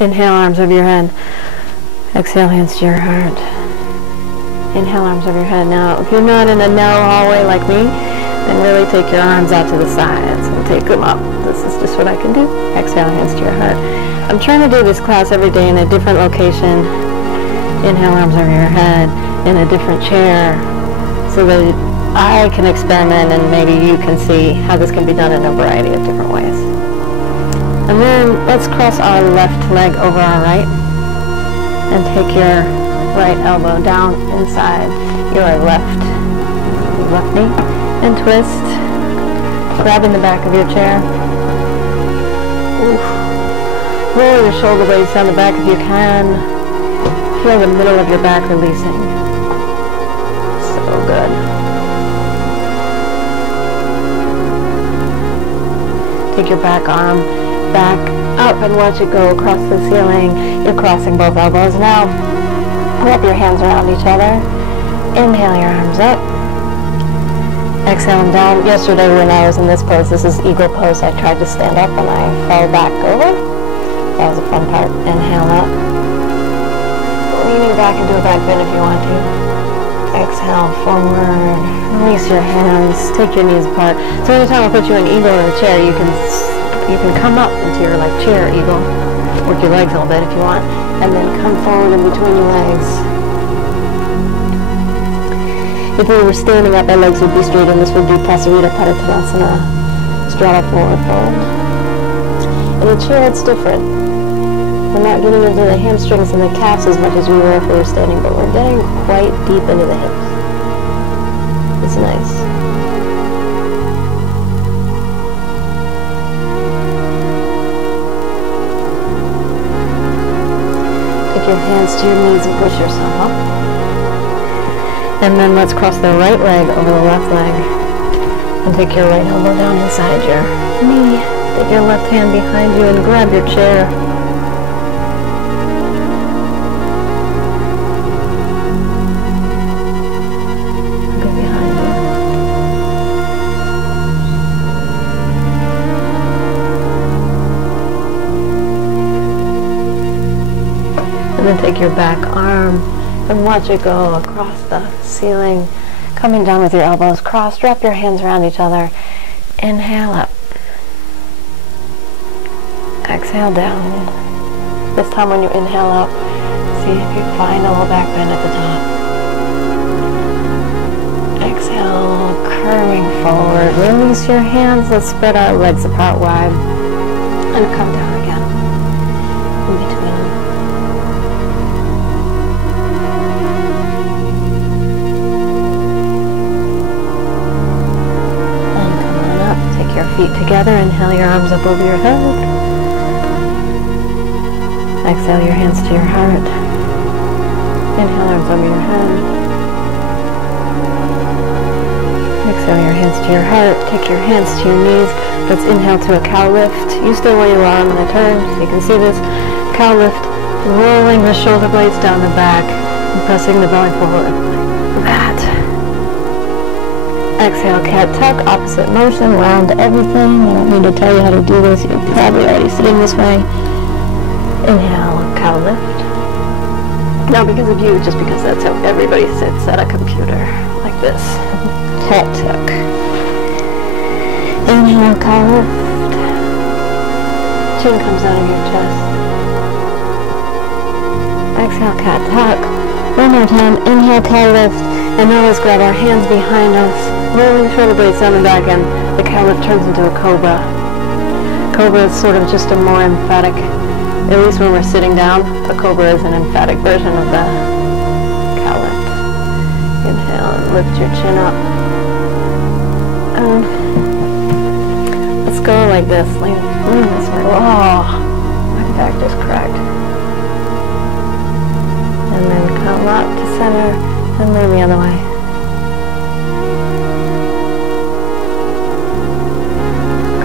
Inhale, arms over your head. Exhale, hands to your heart. Inhale, arms over your head. Now, if you're not in a narrow hallway like me, then really take your arms out to the sides and take them up. This is just what I can do. Exhale, hands to your heart. I'm trying to do this class every day in a different location. Inhale, arms over your head, in a different chair, so that I can experiment and maybe you can see how this can be done in a variety of different ways. And then let's cross our left leg over our right and take your right elbow down inside your left knee and twist, grabbing the back of your chair. Oof. Roll your shoulder blades down the back if you can. Feel the middle of your back releasing. So good. Take your back arm back up and watch it go across the ceiling. You're crossing both elbows now. Wrap your hands around each other. Inhale your arms up. Exhale them down. Yesterday when I was in this pose, this is eagle pose, I tried to stand up and I fell back over. That was a fun part. Inhale up. Leaning back into a back bend if you want to. Exhale forward. Release your hands. Take your knees apart. So anytime I put you in eagle in a chair, you can come up into your like chair eagle. Work your legs a little bit if you want. And then come forward in between your legs. If we were standing up, our legs would be straight, and this would be Prasarita Padottanasana, strata forward fold. In a chair, it's different. We're not getting into the hamstrings and the calves as much as we were if we were standing, but we're getting quite deep into the hips. It's nice. Take your hands to your knees and push yourself up. And then let's cross the right leg over the left leg. And take your right elbow down inside your knee. Take your left hand behind you and grab your chair. Get behind you. And then take your back arm and watch it go across the ceiling, coming down with your elbows crossed. Wrap your hands around each other. Inhale up. Exhale down. This time when you inhale up, see if you find a little back bend at the top. Exhale, curving forward. Release your hands. Let's spread our legs apart wide and come down again. In between. Feet together. Inhale your arms up over your head. Exhale your hands to your heart. Inhale arms over your head. Exhale your hands to your heart. Take your hands to your knees. Let's inhale to a cow lift. You stay where you are. I'm going to turn so you can see this. Cow lift. Rolling the shoulder blades down the back and pressing the belly forward. That. Exhale, cat tuck, opposite motion, round everything. I don't need to tell you how to do this. You're probably already sitting this way. Inhale, cow lift. Not because of you, just because that's how everybody sits at a computer, like this. Cat tuck. Inhale, cow lift. Chin comes out of your chest. Exhale, cat tuck. One more time. Inhale, cow lift. And now let's grab our hands behind us. Rolling shoulder blades down the back, and the cow lift turns into a cobra. Cobra is sort of just a more emphatic, at least when we're sitting down, a cobra is an emphatic version of the cow lift. Inhale and lift your chin up. Let's go like this. Lean this way. Oh, my back just cracked. And then come up to center and lean the other way.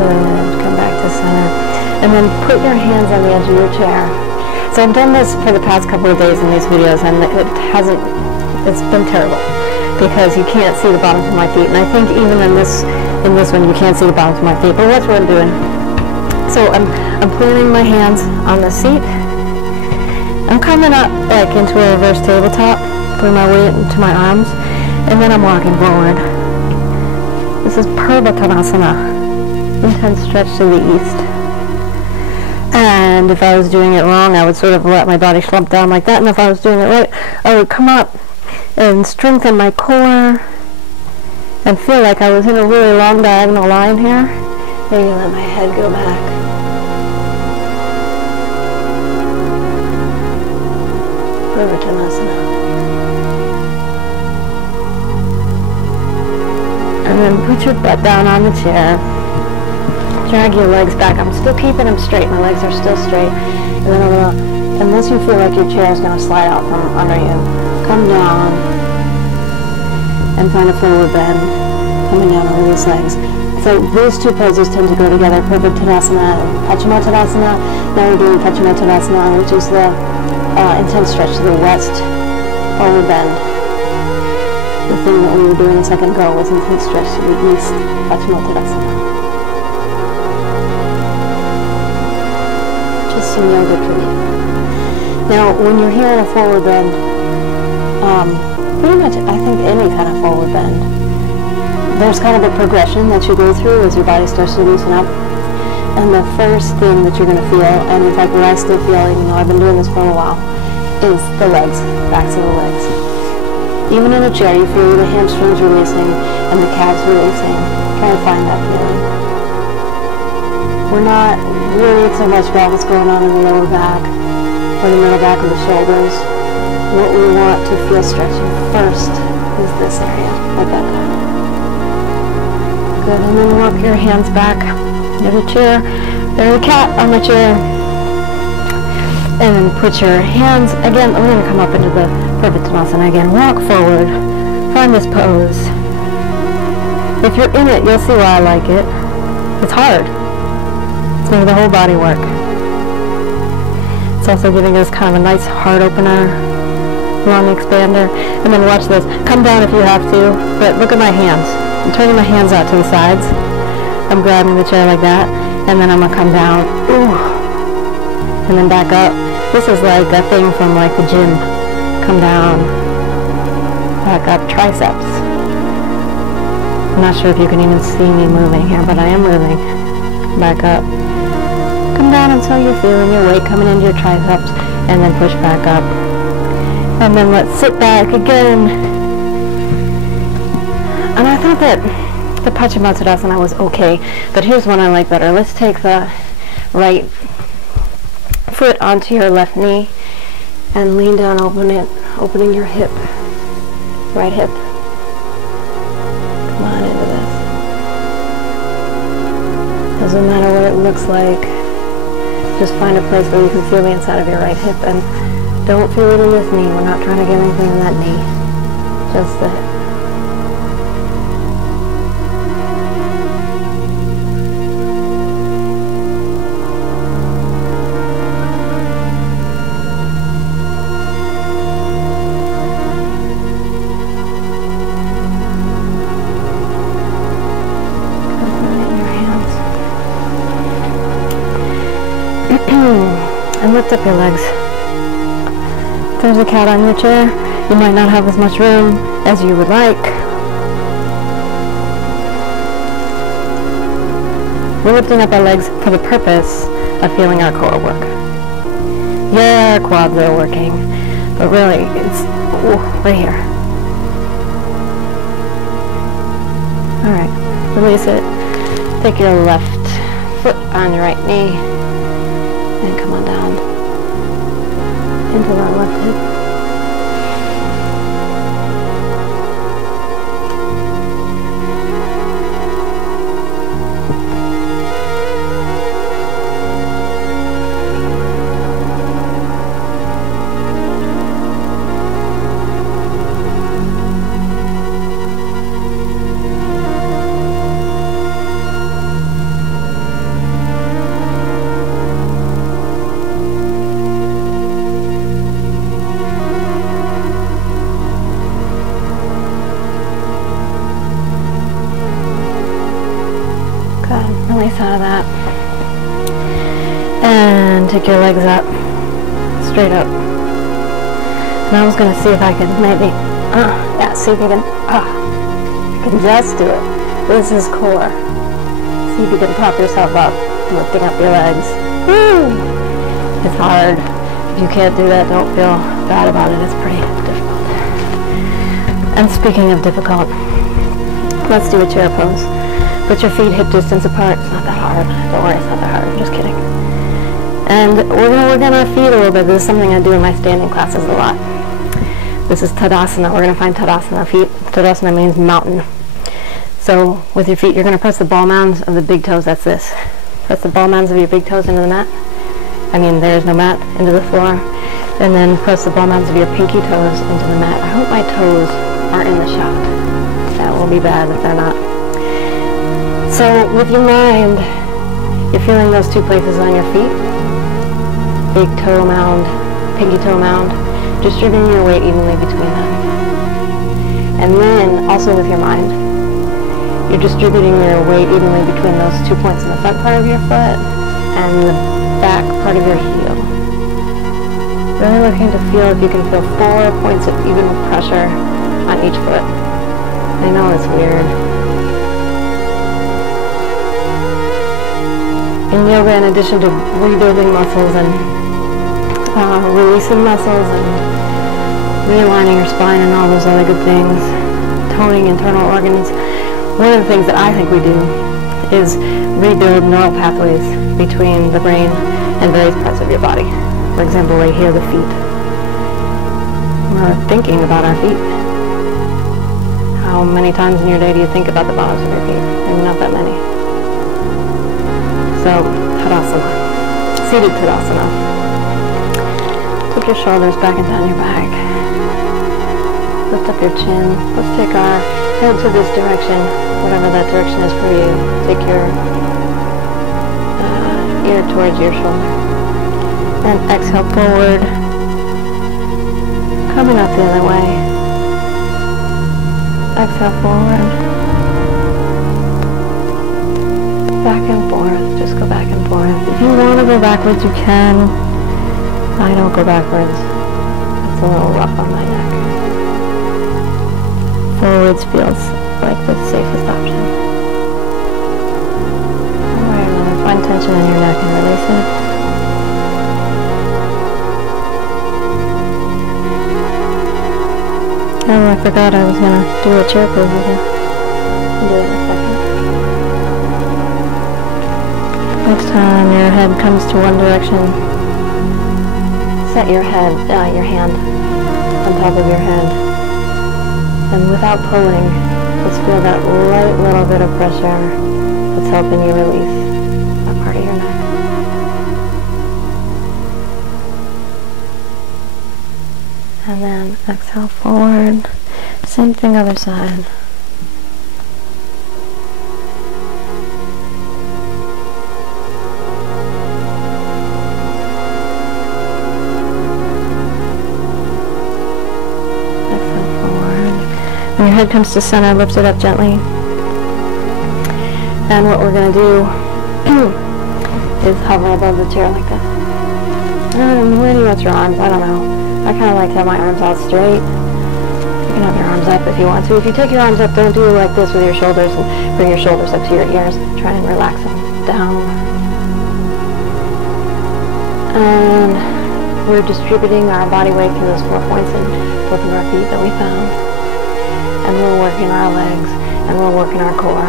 Come back to center. And then put your hands on the edge of your chair. So I've done this for the past couple of days in these videos, and it's been terrible because you can't see the bottoms of my feet. And I think even in this one you can't see the bottoms of my feet, but that's what I'm doing. So I'm planting my hands on the seat I'm coming up like into a reverse tabletop, putting my weight into my arms, and then I'm walking forward. This is Purvattanasana, intense stretch to the east. And if I was doing it wrong, I would sort of let my body slump down like that, and if I was doing it right, I would come up and strengthen my core and feel like I was in a really long diagonal line here. Maybe let my head go back. Purvattanasana. And then put your butt down on the chair. Drag your legs back. I'm still keeping them straight. My legs are still straight. And then I'm gonna, unless you feel like your chair is going to slide out from under you, come down and find a forward bend, coming down over these legs. So these two poses tend to go together, Purvattanasana and Paschimottanasana. Now we're doing Paschimottanasana, which is the intense stretch to the west, forward bend. The thing that we were doing a second ago was intense stretch to the east, Paschimottanasana. Just some yoga treatment. Now, when you're here in a forward bend, pretty much, I think any kind of forward bend, there's kind of a progression that you go through as your body starts to loosen up. And the first thing that you're going to feel, and in fact what I still feel, even though I've been doing this for a while, is the legs, backs of the legs. Even in a chair, you feel the hamstrings releasing and the calves releasing. Try to find that feeling. We're not worried so much about what's going on in the lower back or the middle back of the shoulders. What we want to feel stretching first is this area, at that time. Good, and then walk your hands back. There's a chair, there's a cat on the chair. And then put your hands, again, we're going to come up into the Purvattanasana again. Walk forward, find this pose. If you're in it, you'll see why I like it. It's hard. It's making the whole body work. It's also giving us kind of a nice heart opener, lung expander. And then watch this. Come down if you have to, but look at my hands. I'm turning my hands out to the sides. I'm grabbing the chair like that, and then I'm going to come down. Ooh. And then back up. This is like a thing from like the gym. Come down, back up, triceps. I'm not sure if you can even see me moving here, but I am moving. Back up. Come down until you're feeling your weight coming into your triceps, and then push back up. And then let's sit back again. And I thought that the Paschimottanasana was okay, but here's one I like better. Let's take the right foot onto your left knee and lean down, opening your hip, right hip. Come on into this. Doesn't matter what it looks like. Just find a place where you can feel the inside of your right hip, and don't feel it in this knee. We're not trying to get anything in that knee. Just the hip. And lift up your legs. If there's a cat on your chair, you might not have as much room as you would like. We're lifting up our legs for the purpose of feeling our core work. Yeah, our quads are working, but really, it's right here. Alright, release it. Take your left foot on your right knee. And come on down into that left hip. Release out of that. And take your legs up, straight up. Now I'm just going to see if I can maybe, yeah, see if you can, you can just do it. This is core. See if you can prop yourself up, lifting up your legs. Woo! It's hard. If you can't do that, don't feel bad about it. It's pretty difficult. And speaking of difficult, let's do a chair pose. Put your feet hip distance apart. It's not that hard. Don't worry, it's not that hard. I'm just kidding. And we're going to work on our feet a little bit. This is something I do in my standing classes a lot. This is Tadasana. We're going to find Tadasana feet. Tadasana means mountain. So with your feet, you're going to press the ball mounds of the big toes. That's this. Press the ball mounds of your big toes into the mat. I mean, there's no mat, into the floor. And then press the ball mounds of your pinky toes into the mat. I hope my toes are in the shot. That will be bad if they're not. So with your mind, you're feeling those two places on your feet. Big toe mound, pinky toe mound. Distributing your weight evenly between them. And then, also with your mind, you're distributing your weight evenly between those 2 points in the front part of your foot and the back part of your heel. Really looking to feel if you can feel 4 points of even pressure on each foot. I know it's weird. In yoga, in addition to rebuilding muscles and releasing muscles and realigning your spine and all those other good things, toning internal organs, one of the things that I think we do is rebuild neural pathways between the brain and various parts of your body. For example, right here, the feet. We're thinking about our feet. How many times in your day do you think about the bottoms of your feet? Maybe not that many. So, Tadasana. Seated Tadasana. Put your shoulders back and down your back. Lift up your chin. Let's take our head to this direction, whatever that direction is for you. Take your ear towards your shoulder. And exhale forward. Coming up the other way. Exhale forward. Back and forth. Just go back and forth. If you want to go backwards, you can. I don't go backwards. It's a little rough on my neck. Forwards feels like the safest option. Alright, now find tension in your neck and release it. Oh, I forgot I was going to do a chair pose with you. I'll do it in a second. Next time your head comes to one direction, set your head, your hand on top of your head. And without pulling, just feel that light little bit of pressure that's helping you release that part of your neck. And then exhale forward. Same thing other side. When your head comes to center, lift it up gently. And what we're going to do is hover above the chair like this. Where do you want your arms? I don't know. I kind of like to have my arms out straight. You can have your arms up if you want to. If you take your arms up, don't do it like this with your shoulders and bring your shoulders up to your ears. Try and relax them down. And we're distributing our body weight through those 4 points in both of our feet that we found. And we're working our legs, and we're working our core.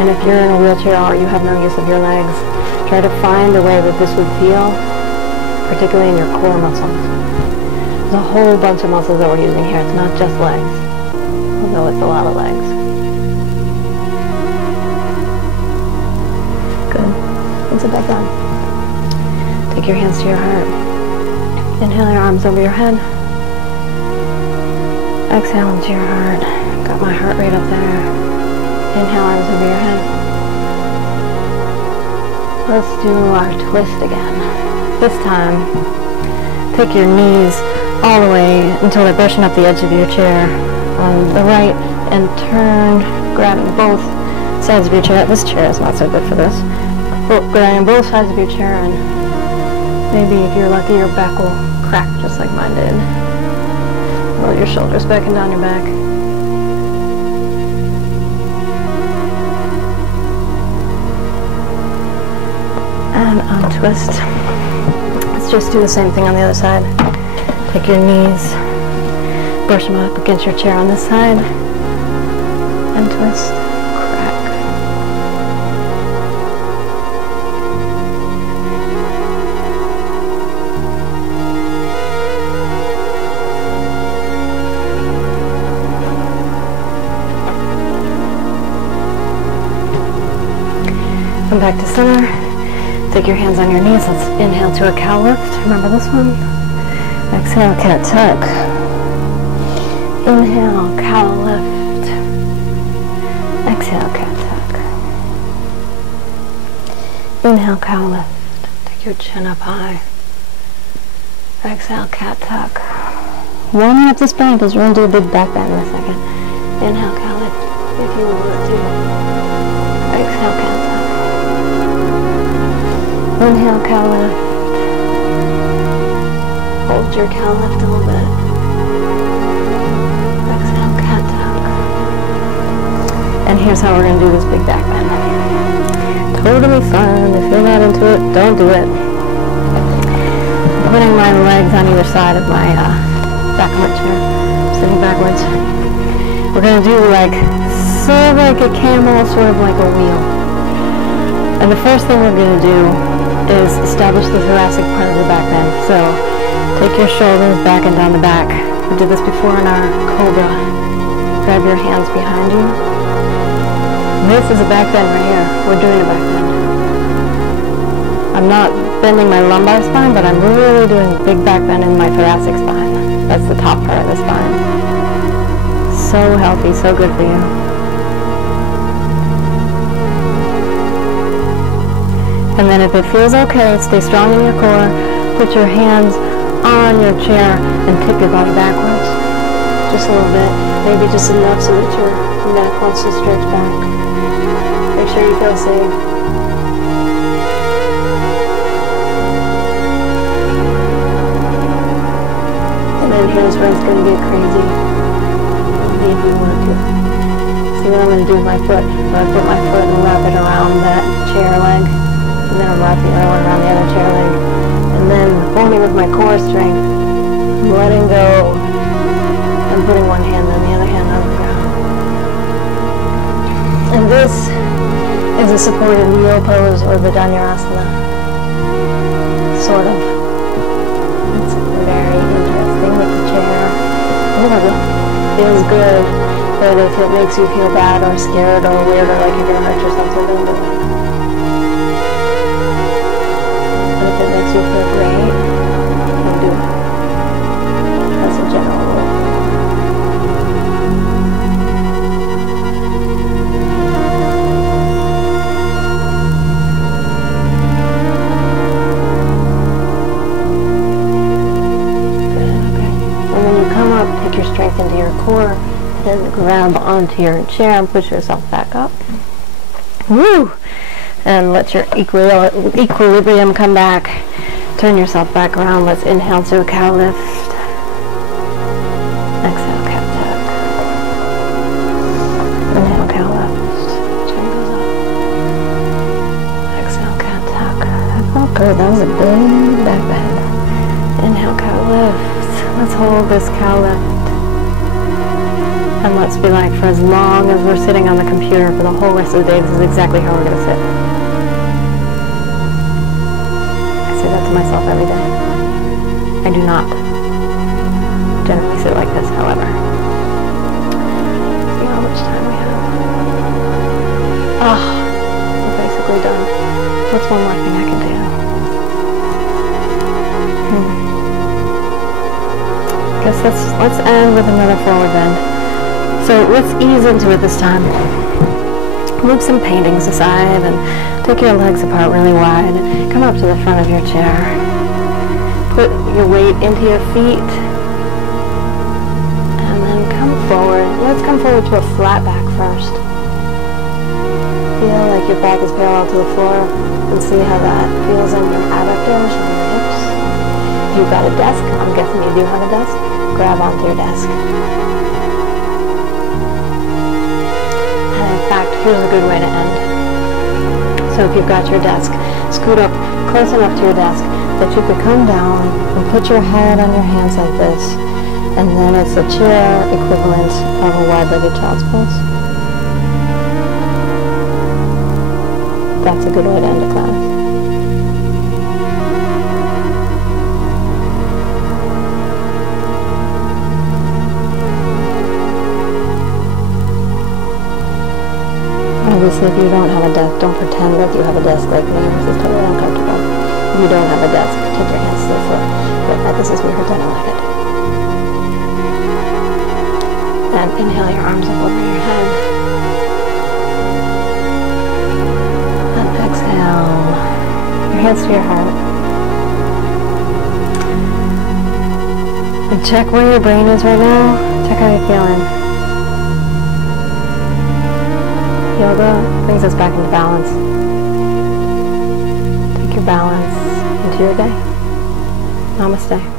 And if you're in a wheelchair or you have no use of your legs, try to find a way that this would feel, particularly in your core muscles. There's a whole bunch of muscles that we're using here. It's not just legs, although it's a lot of legs. Good. And sit back down. Take your hands to your heart. Inhale your arms over your head. Exhale into your heart. Got my heart rate up there. Inhale, arms over your head. Let's do our twist again. This time, take your knees all the way until they're brushing up the edge of your chair on the right and turn, grabbing both sides of your chair. This chair is not so good for this. Grabbing both sides of your chair, and maybe if you're lucky, your back will crack just like mine did. Roll your shoulders back and down your back. And untwist. Let's just do the same thing on the other side. Take your knees, brush them up against your chair on this side, and twist, crack. Come back to center. Take your hands on your knees. Let's inhale to a cow lift. Remember this one? Exhale, cat tuck. Inhale, cow lift. Exhale, cat tuck. Inhale, cow lift. Take your chin up high. Exhale, cat tuck. Warming up the spine because we're going to do a big back bend in a second. Inhale, cow lift if you want to. Exhale, cat tuck. Inhale, cow lift. Hold your cow lift a little bit. Exhale, cat tuck. And here's how we're going to do this big back bend. Totally fun. If you're not into it, don't do it. I'm putting my legs on either side of my back of my chair, sitting backwards. We're going to do like sort of like a camel, sort of like a wheel. And the first thing we're going to do is establish the thoracic part of the back bend. So take your shoulders back and down the back. We did this before in our cobra. Grab your hands behind you. This is a back bend right here. We're doing a back bend. I'm not bending my lumbar spine, but I'm really doing a big back bend in my thoracic spine. That's the top part of the spine. So healthy, so good for you. And then if it feels okay, stay strong in your core. Put your hands on your chair and tip your body backwards. Just a little bit. Maybe just enough so that your neck wants to stretch back. Make sure you feel safe. And then here's where it's going to get crazy. Maybe if you want to. See what I'm going to do with my foot. So I put my foot and wrap it around that chair leg. And then I'll wrap the other one around the other chair leg. And then holding with my core strength, I'm letting go and putting one hand on the other hand on the ground. And this is a supported wheel pose or the Dhanurasana. Sort of. It's very interesting with the chair. Feels good, but if it makes you feel bad or scared or weird or like you're going to hurt yourself, so don't do it. If it makes you feel great, then do it. That's a general rule. Good, okay. And when you come up, take your strength into your core, and grab onto your chair and push yourself back up. Woo! And let your equilibrium come back. Turn yourself back around. Let's inhale to a cow lift. Exhale, cat tuck. Inhale, cow lift. Chin goes up. Exhale, cat tuck. That felt good. That was a big back bend. Inhale, cow lift. Let's hold this cow lift. And let's be like, for as long as we're sitting on the computer for the whole rest of the day, this is exactly how we're going to sit. To myself every day. I do not generally sit like this, however. See how much time we have. We're basically done. What's one more thing I can do? Guess let's end with another forward bend. So let's ease into it this time. Move some paintings aside and take your legs apart really wide. Come up to the front of your chair. Put your weight into your feet. And then come forward. Let's come forward to a flat back first. Feel like your back is parallel to the floor and see how that feels in your adductors and your hips. If you've got a desk, I'm guessing you do have a desk, grab onto your desk. And in fact, here's a good way to end. So if you've got your desk, scoot up close enough to your desk that you could come down and put your head on your hands like this, and then it's a chair equivalent of a wide-legged child's pose. That's a good way to end a class. Obviously, if you don't have a desk, don't pretend that you have a desk like me. This is totally uncomfortable. If you don't have a desk, take your hands to the floor. But this is me pretending like it. And inhale your arms up over your head. And exhale your hands to your heart. And check where your brain is right now. Check how you're feeling. Yoga brings us back into balance. Take your balance into your day. Namaste.